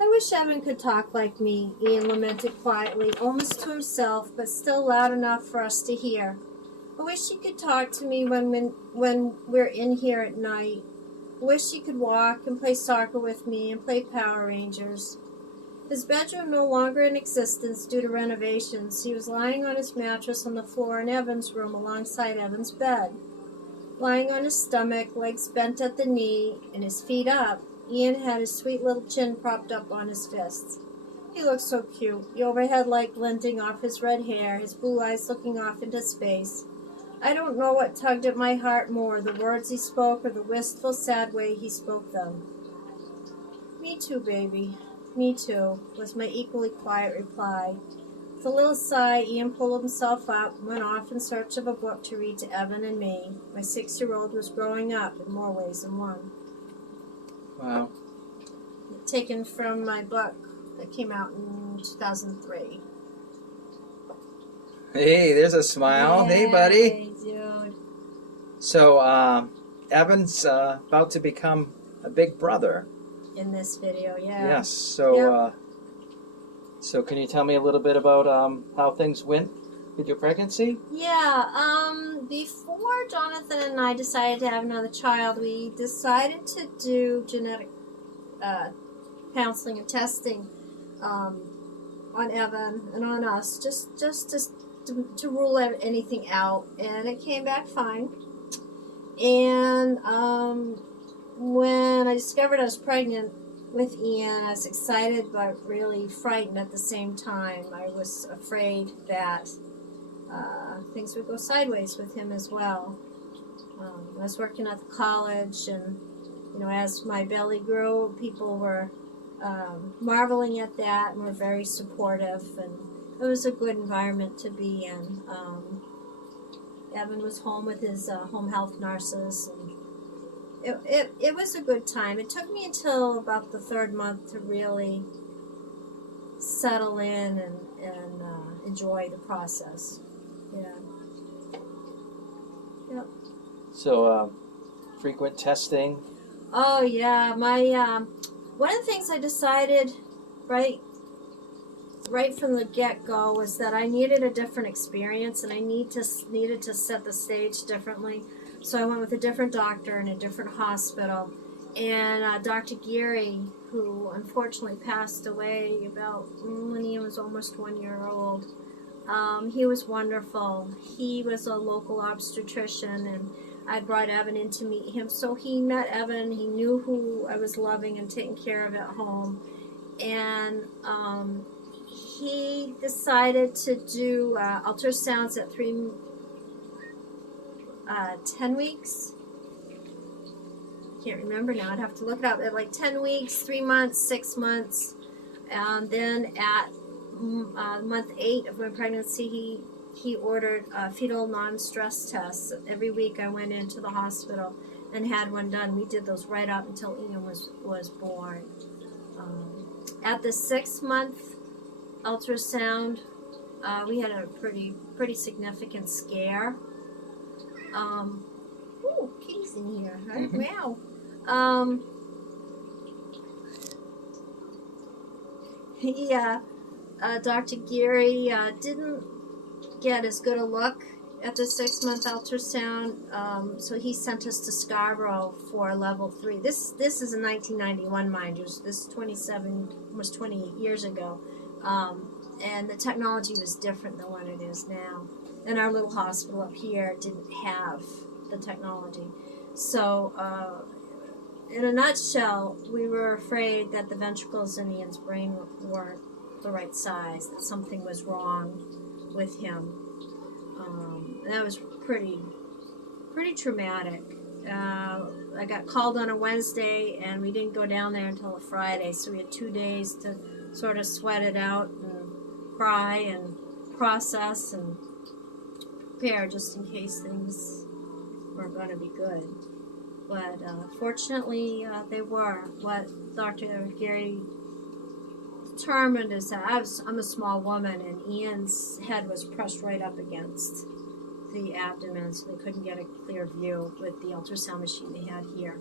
I wish Evan could talk like me, Ian lamented quietly, almost to himself, but still loud enough for us to hear. I wish he could talk to me when we're in here at night. I wish he could walk and play soccer with me and play Power Rangers. His bedroom no longer in existence due to renovations. He was lying on his mattress on the floor in Evan's room alongside Evan's bed. Lying on his stomach, legs bent at the knee, and his feet up, Ian had his sweet little chin propped up on his fists. He looked so cute, the overhead light glinting off his red hair, his blue eyes looking off into space. I don't know what tugged at my heart more, the words he spoke or the wistful, sad way he spoke them. Me too, baby. Me too, was my equally quiet reply. With a little sigh, Ian pulled himself up and went off in search of a book to read to Evan and me. My 6-year-old was growing up in more ways than one. Wow. Taken from my book that came out in 2003. Hey, there's a smile. Yay, Hey, buddy. dude. So, Evan's about to become a big brother. In this video, yeah. Yes. So, so can you tell me a little bit about how things went with your pregnancy? Yeah, before Jonathan and I decided to have another child, we decided to do genetic counseling and testing on Evan and on us, just to rule anything out, and it came back fine. And when I discovered I was pregnant with Ian, I was excited but really frightened at the same time. I was afraid that things would go sideways with him as well. I was working at the college, and as my belly grew, people were marveling at that and were very supportive, and it was a good environment to be in. Evan was home with his home health nurses, and it was a good time. It took me until about the 3rd month to really settle in and enjoy the process. Yeah. Yep. So, frequent testing. Oh yeah, my one of the things I decided right from the get-go was that I needed a different experience, and I needed to set the stage differently. So I went with a different doctor in a different hospital, and Dr. Geary, who unfortunately passed away about when he was almost 1 year old. He was wonderful. He was a local obstetrician, and I brought Evan in to meet him. So he met Evan. He knew who I was loving and taking care of at home. And he decided to do ultrasounds at 10 weeks. Can't remember now. I'd have to look it up. At like 10 weeks, 3 months, 6 months. And then at month 8 of my pregnancy, he ordered fetal non-stress tests. Every week I went into the hospital and had one done. We did those right up until Ian was born. At the 6-month ultrasound, we had a pretty significant scare. Ooh, kitty's in here, right? Meow. Dr. Geary didn't get as good a look at the 6-month ultrasound, so he sent us to Scarborough for level 3. This is in 1991, mind you. This is 27, almost 28 years ago, and the technology was different than what it is now. And our little hospital up here didn't have the technology. So, in a nutshell, we were afraid that the ventricles in Ian's brain weren't the right size, that something was wrong with him. And that was pretty traumatic. I got called on a Wednesday, and we didn't go down there until a Friday, so we had 2 days to sort of sweat it out and cry and process and prepare just in case things weren't going to be good. But fortunately, they were. What Dr. Geary determined is that I'm a small woman, and Ian's head was pressed right up against the abdomen, so they couldn't get a clear view with the ultrasound machine they had here.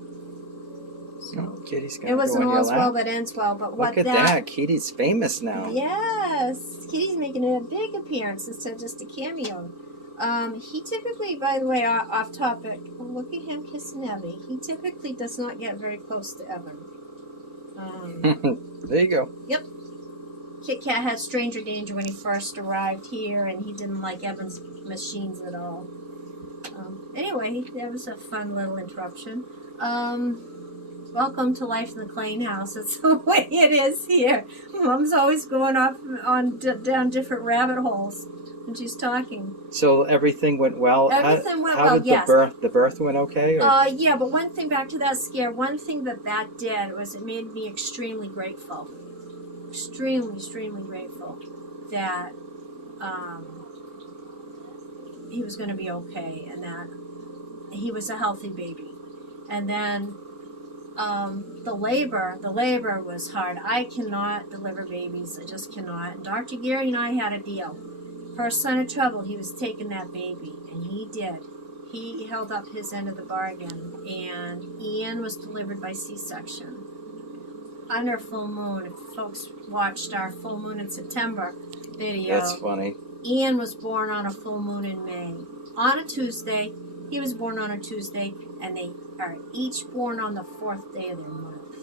So Oh, Kitty's got it was to an go on your all's well lap. that ends well. But what Look at that. Kitty's famous now. Yes, Kitty's making a big appearance instead of just a cameo. He typically, by the way, off topic. Oh, look at him kissing Evie. He typically does not get very close to Evan. There you go. Yep. Kit Kat had stranger danger when he first arrived here, and he didn't like Evan's machines at all. Anyway, that was a fun little interruption. Welcome to life in the Klein house. It's the way it is here. Mom's always going off down different rabbit holes when she's talking. So everything went well. Everything went how well, did yes. The birth went okay? Or? Yeah, but one thing back to that scare. One thing that did was it made me extremely grateful. Extremely grateful that he was going to be okay and that he was a healthy baby. And then the labor was hard. I cannot deliver babies. I just cannot. And Dr. Gary and I had a deal. First sign of trouble, he was taking that baby, and he did. He held up his end of the bargain, and Ian was delivered by C-section. Under full moon. If folks watched our full moon in September video, That's funny. Ian was born on a full moon in May. On a Tuesday, he was born on a Tuesday, and they are each born on the 4th day of their month.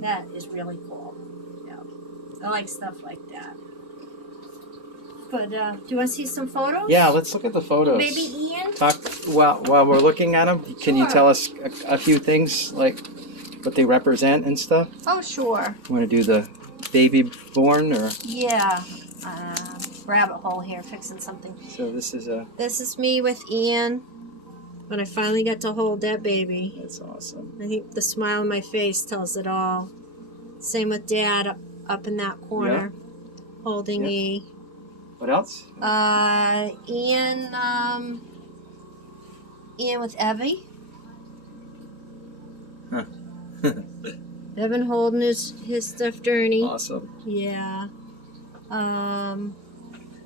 That is really cool. Yeah. I like stuff like that. But do you want to see some photos? Yeah, let's look at the photos. Maybe Ian? While we're looking at them, can you Sure. tell us a few things, like what they represent and stuff? Oh, sure. Want to do the baby born, or? Yeah. Rabbit hole here, fixing something. So this is a... This is me with Ian when I finally got to hold that baby. That's awesome. I think the smile on my face tells it all. Same with Dad up in that corner, holding Yeah. E. What else? Ian with Evie. Huh. Evan holding his stuffed Ernie. Awesome. Yeah. A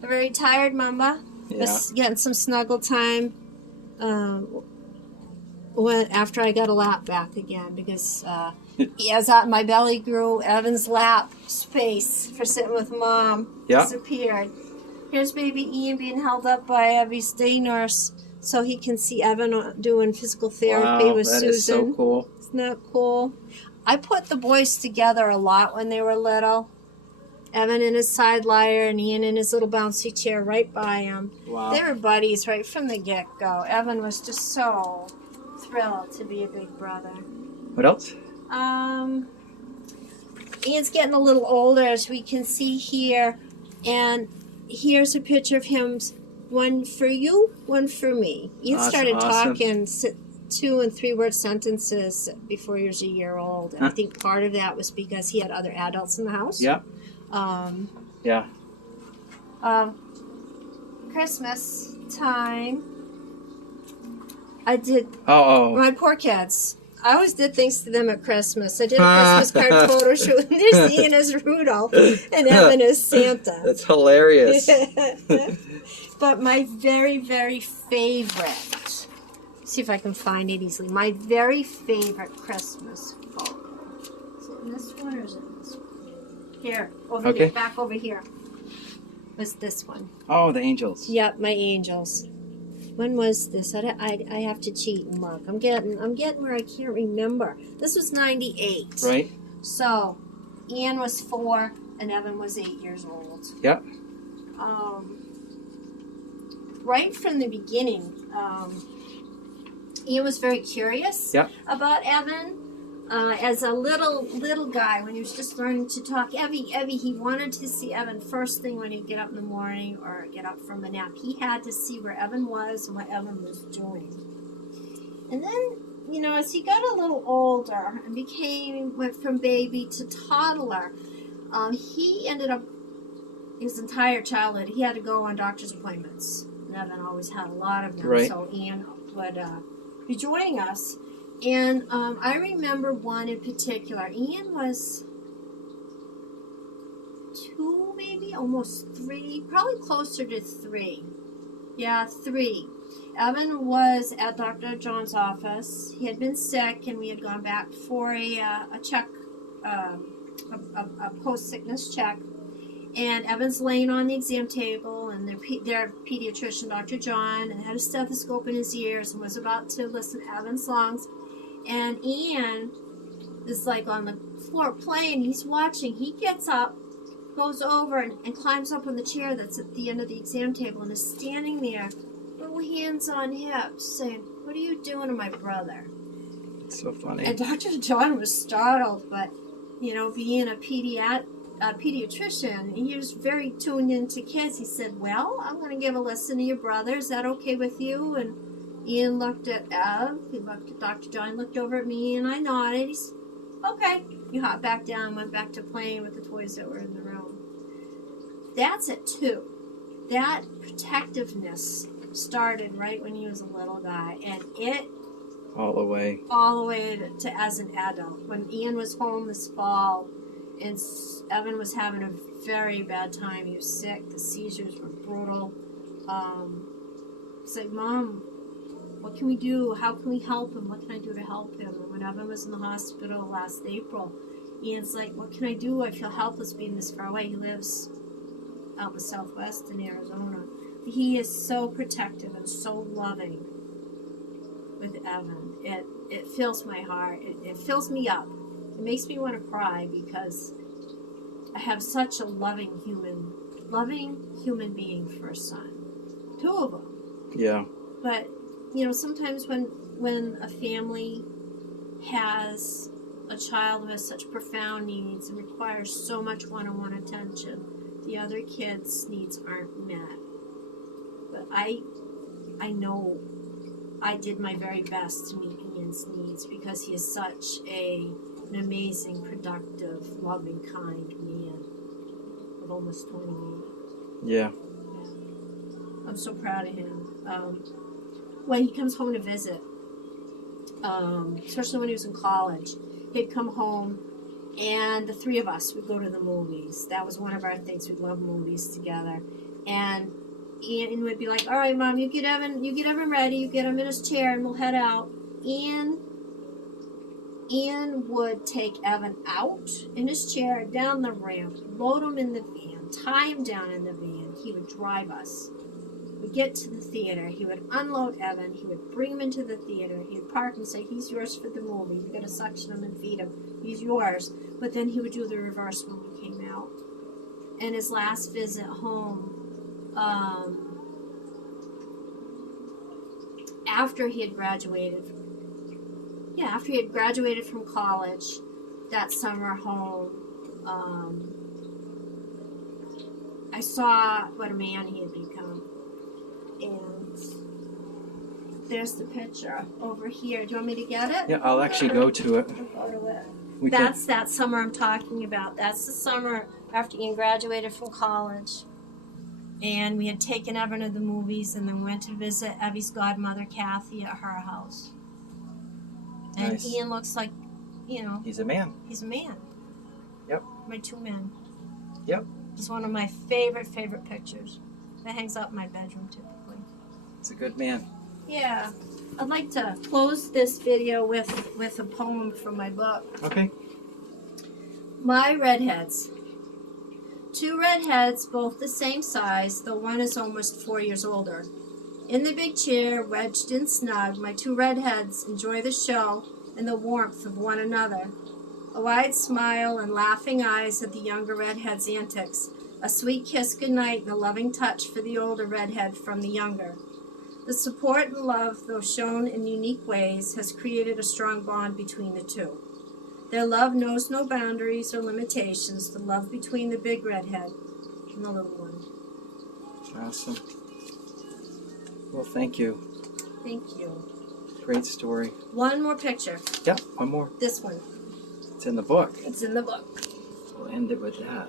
very tired Mumma. Yeah. Was getting some snuggle time. After I got a lap back again, because as my belly grew, Evan's lap space for sitting with Mom disappeared. Here's baby Ian being held up by Evie's day nurse so he can see Evan doing physical therapy with that Susan. is so cool. Isn't that cool? I put the boys together a lot when they were little. Evan in his side liar and Ian in his little bouncy chair right by him. Wow. They were buddies right from the get-go. Evan was just so thrilled to be a big brother. What else? Ian's getting a little older, as we can see here. And here's a picture of him. One for you, one for me. Ian started talking 2 and 3 word sentences before he was a year old. And I think part of that was because he had other adults in the house. Yeah. Yeah. Christmas time. I did Oh. my poor kids. I always did things to them at Christmas. I did a Christmas card photo shoot. And there's Ian as Rudolph and Evan as Santa. That's hilarious. But my very, very favorite, see if I can find it easily, my very favorite Christmas photo. Is it in this one or is it in this one? Here, over here, back over here. Was this one. Oh, the angels. Yep, my angels. When was this? I have to cheat and look. I'm getting where I can't remember. This was 98. Right. So, Ian was 4 and Evan was 8 years old. Yep. Right from the beginning, Ian was very curious about Evan. As a little guy, when he was just learning to talk, Evie, he wanted to see Evan first thing when he'd get up in the morning or get up from a nap. He had to see where Evan was and what Evan was doing. And then, as he got a little older and went from baby to toddler, he ended up, his entire childhood, he had to go on doctor's appointments. And Evan always had a lot of them, so Ian would be joining us. And I remember one in particular. Ian was 2, maybe, almost 3, probably closer to 3. Yeah, 3. Evan was at Dr. John's office. He had been sick, and we had gone back for a check, a post-sickness check. And Evan's laying on the exam table, and their pediatrician, Dr. John, had a stethoscope in his ears and was about to listen to Evan's lungs. And Ian is like on the floor playing. He's watching. He gets up, goes over, and climbs up on the chair that's at the end of the exam table and is standing there, little hands on hips, saying, "What are you doing to my brother?" It's so funny. And Dr. John was startled, but, being a pediatrician, he was very tuned into kids. He said, "Well, I'm going to give a listen to your brother. Is that okay with you?" And Ian looked at Ev. He looked at Dr. John, looked over at me, and I nodded. He said, "Okay." He hopped back down and went back to playing with the toys that were in the room. That's it, too. That protectiveness started right when he was a little guy, and it All the way to as an adult. When Ian was home this fall, and Evan was having a very bad time. He was sick. The seizures were brutal. It's like, "Mom, what can we do? How can we help him? What can I do to help him?" And when Evan was in the hospital last April, Ian's like, "What can I do? I feel helpless being this far away." He lives out in the southwest in Arizona. He is so protective and so loving with Evan. It fills my heart. It fills me up. It makes me want to cry because I have such a loving human being for a son. Two of them. Yeah. But, sometimes when a family has a child who has such profound needs and requires so much one-on-one attention, the other kids' needs aren't met. But I know I did my very best to meet Ian's needs because he is such an amazing, productive, loving, kind man of almost 28. Yeah. I'm so proud of him. When he comes home to visit, especially when he was in college, he'd come home and the three of us would go to the movies. That was one of our things. We'd love movies together. And Ian would be like, "All right, Mom, you get Evan ready, you get him in his chair, and we'll head out." Ian would take Evan out in his chair, down the ramp, load him in the van, tie him down in the van. He would drive us. We'd get to the theater. He would unload Evan. He would bring him into the theater. He'd park and say, "He's yours for the movie. You got to suction him and feed him. He's yours." But then he would do the reverse when we came out. And his last visit home, after he had graduated from college, that summer home, I saw what a man he had become. And there's the picture over here. Do you want me to get it? Yeah, I'll actually go to it. I'll go to it. We That's that summer I'm talking about. That's the summer after Ian graduated from college. And we had taken Evan to the movies and then went to visit Evie's godmother, Kathy, at her house. And Nice. Ian looks like, He's a man. he's a man. Yep. My two men. Yep. It's one of my favorite pictures. That hangs up in my bedroom typically. He's a good man. Yeah. I'd like to close this video with a poem from my book. Okay. My redheads. Two redheads, both the same size, though one is almost 4 years older. In the big chair, wedged in snug, my two redheads enjoy the show and the warmth of one another. A wide smile and laughing eyes at the younger redhead's antics. A sweet kiss goodnight and a loving touch for the older redhead from the younger. The support and love, though shown in unique ways, has created a strong bond between the two. Their love knows no boundaries or limitations, the love between the big redhead and the little one. Awesome. Well, thank you. Thank you. Great story. One more picture. Yep, one more. This one. It's in the book. It's in the book. We'll end it with that.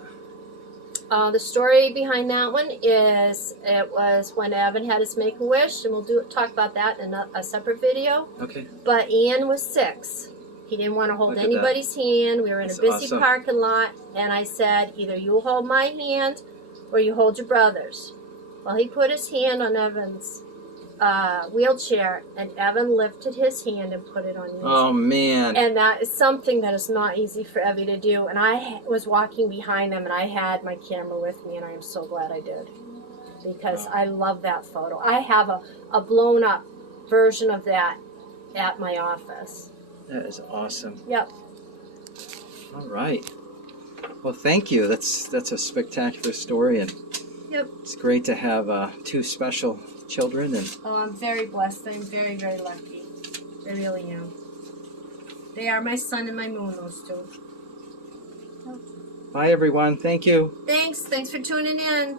The story behind that one is it was when Evan had his Make-A-Wish, and we'll talk about that in a separate video. Okay. But Ian was 6. He didn't want to hold Look at anybody's hand. We were in That's a busy awesome. parking lot, and I said, either you hold my hand or you hold your brother's. Well, he put his hand on Evan's wheelchair, and Evan lifted his hand and put it on Eva's Oh man. And that is something that is not easy for Evie to do. And I was walking behind them, and I had my camera with me, and I am so glad I did. Because I love that photo. I have a blown up version of that at my office. That is awesome. Yep. All right. Well, thank you. That's a spectacular story, and Yep. it's great to have two special children. And Oh, I'm very blessed. I'm very, very lucky. I really am. They are my sun and my moon, those two. bye, everyone. Thank you. Thanks for tuning in.